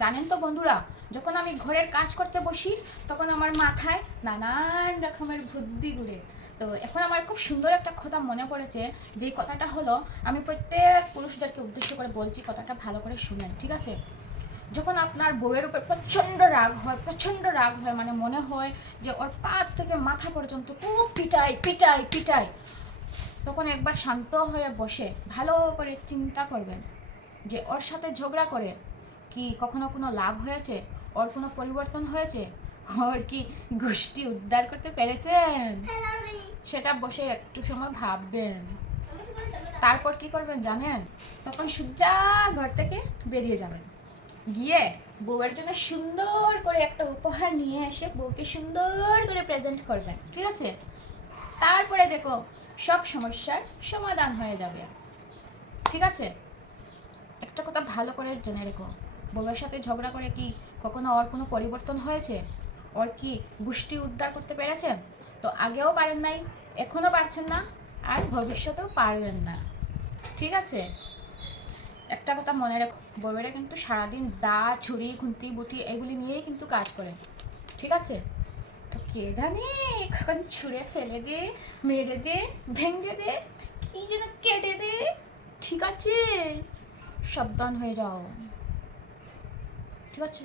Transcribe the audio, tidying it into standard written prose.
জানেন তো বন্ধুরা, যখন আমি ঘরের কাজ করতে বসি তখন আমার মাথায় নানান রকমের বুদ্ধি ঘুরে। তো এখন আমার খুব সুন্দর একটা কথা মনে পড়েছে, যে কথাটা হলো, আমি প্রত্যেক পুরুষদেরকে উদ্দেশ্য করে বলছি, কথাটা ভালো করে শুনেন, ঠিক আছে? যখন আপনার বউয়ের উপর প্রচণ্ড রাগ হয়, মানে মনে হয় যে ওর পা থেকে মাথা পর্যন্ত খুব পিটাই পিটাই পিটাই, তখন একবার শান্ত হয়ে বসে ভালো করে চিন্তা করবেন যে ওর সাথে ঝগড়া করে কি কখনো কোনো লাভ হয়েছে, ওর কোনো পরিবর্তন হয়েছে, ওর কি গোষ্ঠী উদ্ধার করতে পেরেছেন? সেটা বসে একটু সময় ভাববেন। তারপর কি করবেন জানেন? তখন সোজা ঘর থেকে বেরিয়ে যাবেন, গিয়ে বউয়ের জন্য সুন্দর করে একটা উপহার নিয়ে এসে বউকে সুন্দর করে প্রেজেন্ট করবেন, ঠিক আছে? তারপরে দেখো সব সমস্যার সমাধান হয়ে যাবে, ঠিক আছে? একটা কথা ভালো করে জেনে রেখো, বউয়ের সাথে ঝগড়া করে কি কখনো ওর কোনো পরিবর্তন হয়েছে? ওর কি গোষ্ঠী উদ্ধার করতে পেরেছেন? তো আগেও পারেন নাই, এখনও পারছেন না, আর ভবিষ্যতেও পারবেন না, ঠিক আছে? একটা কথা মনে রাখো, বউয়েরা কিন্তু সারাদিন দা ছুরি খুন্তি বুটি এগুলি নিয়েই কিন্তু কাজ করে, ঠিক আছে? তো কে জানে কখন ছুঁড়ে ফেলে দে, মেরে দে, ভেঙে দে, কি যেন কেটে দে, ঠিক আছে? সাবধান হয়ে যাও, ঠিক আছে?